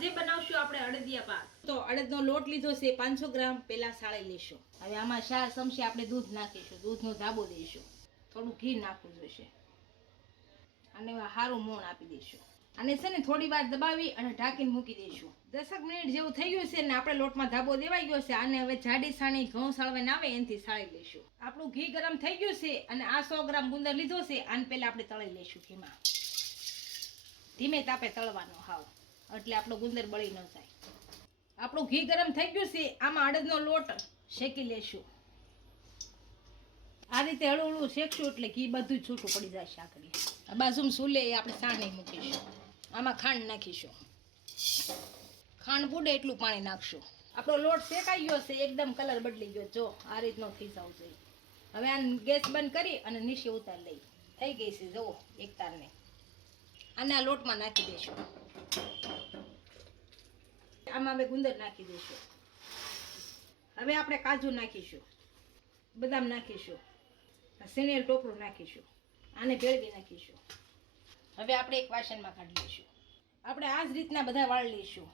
આજે બનાવશું આપણે અડદિયા પાક। તો અડદનો લોટ લીધો છે 500 ગ્રામ, પહેલા સાળી લેશું। હવે આમાં 4 ચમચી આપણે દૂધ નાખીશું, દૂધનો ધાબો દઈશું, થોડું ઘી નાખવું જોઈશે અને સારું મોણ આપી દઈશું। અને છે ને થોડી વાર દબાવી અને ઢાંકીને મૂકી દઈશું। 10 મિનિટ જેવું થઈ ગયું છે ને આપણે લોટમાં ધાબો દેવાઈ ગયો છે। આને હવે જાડી સાણી ઘઉં સાળવાને આવે એનાથી સાળી લઈશું। આપણું ઘી ગરમ થઈ ગયું છે અને આ 100 ગ્રામ ગુંદર લીધો છે, આને પહેલા આપણે તળી લઈશું ઘીમાં। ધીમે તાપે તળવાનો હાવ, એટલે આપણો ગુંદર બળી ન જાય। આપણું ઘી ગરમ થઈ ગયું છે, આમાં અડદનો લોટ શેકી લેશું। આ રીતે હળવું હળવું શેકશું એટલે ઘી બધું જ છૂટું પડી જાય શાકડી। આ બાજુમાં સુલે આપણે સાણી મૂકીશું, આમાં ખાંડ નાખીશું, ખાંડ બુડે એટલું પાણી નાખશું। આપણો લોટ શેકાઈ ગયો છે, એકદમ કલર બદલી ગયો, જો આ રીતનો થઈ જવું જોઈએ। હવે આ ગેસ બંધ કરી અને નીચે ઉતાર લઈ, થઈ ગઈ છે જુઓ એક તારને। આને આ લોટમાં નાખી દઈશું, આમાં અમે ગુંદર નાખી દઈશું। હવે આપણે કાજુ નાખીશું, બદામ નાખીશું, સિનેલ ટોપરું નાખીશું, આને ભેળવી નાખીશું। હવે આપણે એક વાસણમાં કાઢી લઈશું। આપણે આ જ રીતના બધા વાળી લઈશું।